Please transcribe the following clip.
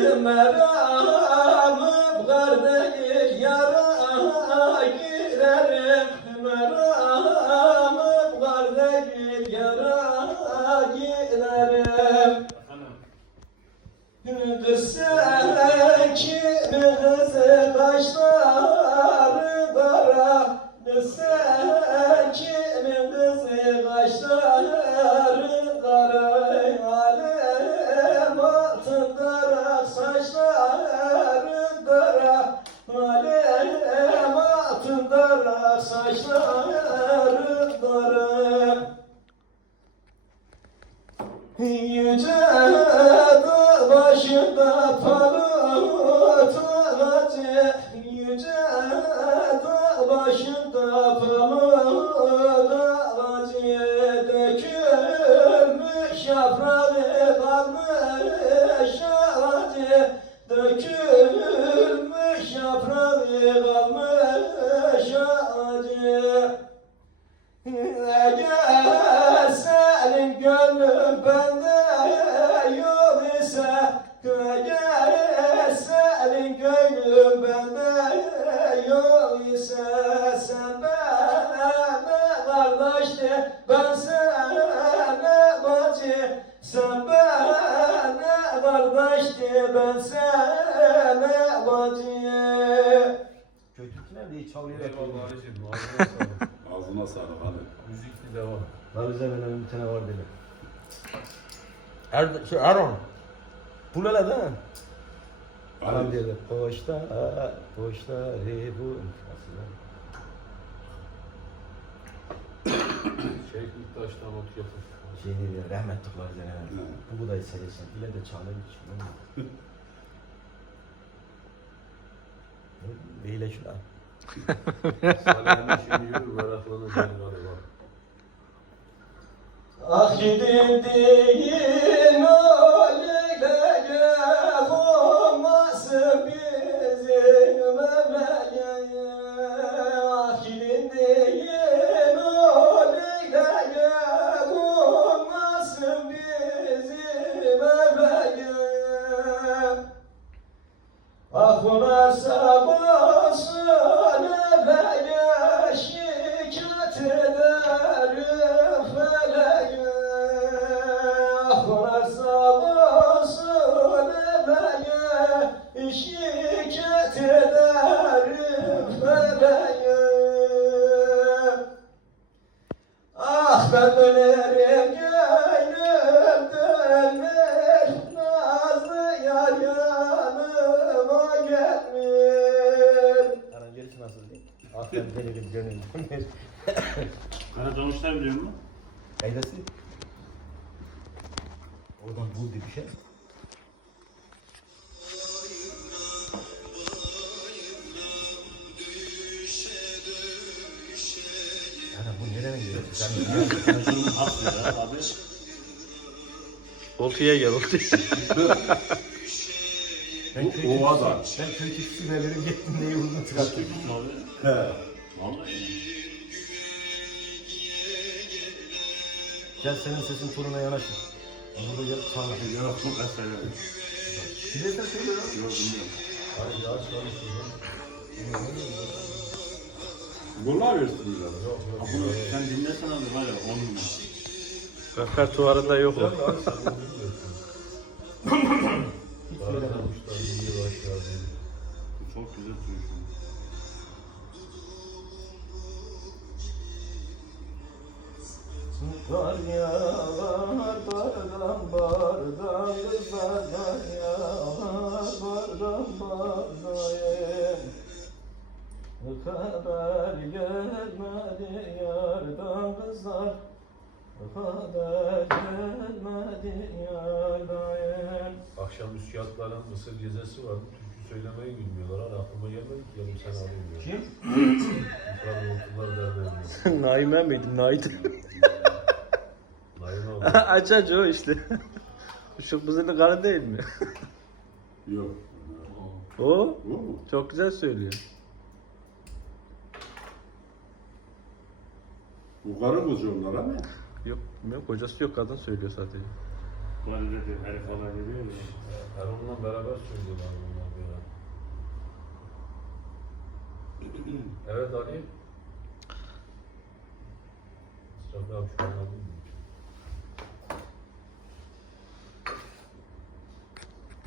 meramım gar değil yara girerim. Meramım gar değil yara girerim. Kız kızı kaçta kara saçları kara Alem altın kara saçları kara Yüce dağ başında palut ağacı Yüce dağ başında palut Sen bana kardeşti ben sana bacı Sen bana kardeşti ben sana bacı Köy Türküler diye çalıyor Eyvallah abicim. Ağzına sağlık. Ağzına sağlık hadi. Müzikli devam. Navize benim bir tane var dedi. Er, şey Erdoğan. Pulala değil mi? Anam Hadi. dedi. Poşta, poşta, bu. Şeyh İktaş'tan ot yapın. Şey dedi, rahmetlik var. Hı. Bu budayı seversen. İle de çağlar hiç. Beyle şuna. Salih'in işini yürü meraklanır. Ah o Ah ulan sabahsın değil? Ah ben dönerim gönlüm dönmer Karacamışlar biliyor musun? Kaydası Oradan bul diye bir şey Ana bu nereye gidiyor? Sen abi. Oltuya gel oltuya. Ben Bu köy ovada. tüpsü- Ben köy tüpsü veririm gittim diye yolunu tıkattım. Abi. He. Vallahi. Gel senin sesin toruna yanaşır. Burada gel sağ ol. Yok bu mesele. Bir de sen söyle ya. Yok bilmiyorum. Ay yavaş konuşuyor. Bunlar versin biraz. Ha bunu sen dinlesen abi var ya on numara. Repertuarında yok o. Hiç söylememiş. Bu çok güzel tuşu. Var yağar bardan bardan kızlar yağar bardan bardan Haber gelmedi yardan kızlar Haber gelmedi yardan Akşam üskiyatların Mısır gezesi vardı. Söylemeyi bilmiyorlar. Hani aklıma gelmedi ki yarım sen alayım diyor. Kim? Yukarı Unutlular Derneği'nde. Naime miydi? Naydı. Naim abi. aç aç o işte. Şu kızının karı değil mi? Yok. O Bu mu? çok güzel söylüyor. Bu karı kız onlar ama. Yok, yok kocası yok kadın söylüyor zaten. Valide de herif falan geliyor ya. Erol'la beraber söylüyorlar bunlar bir ara. Evet Ali. Mustafa abi şu an?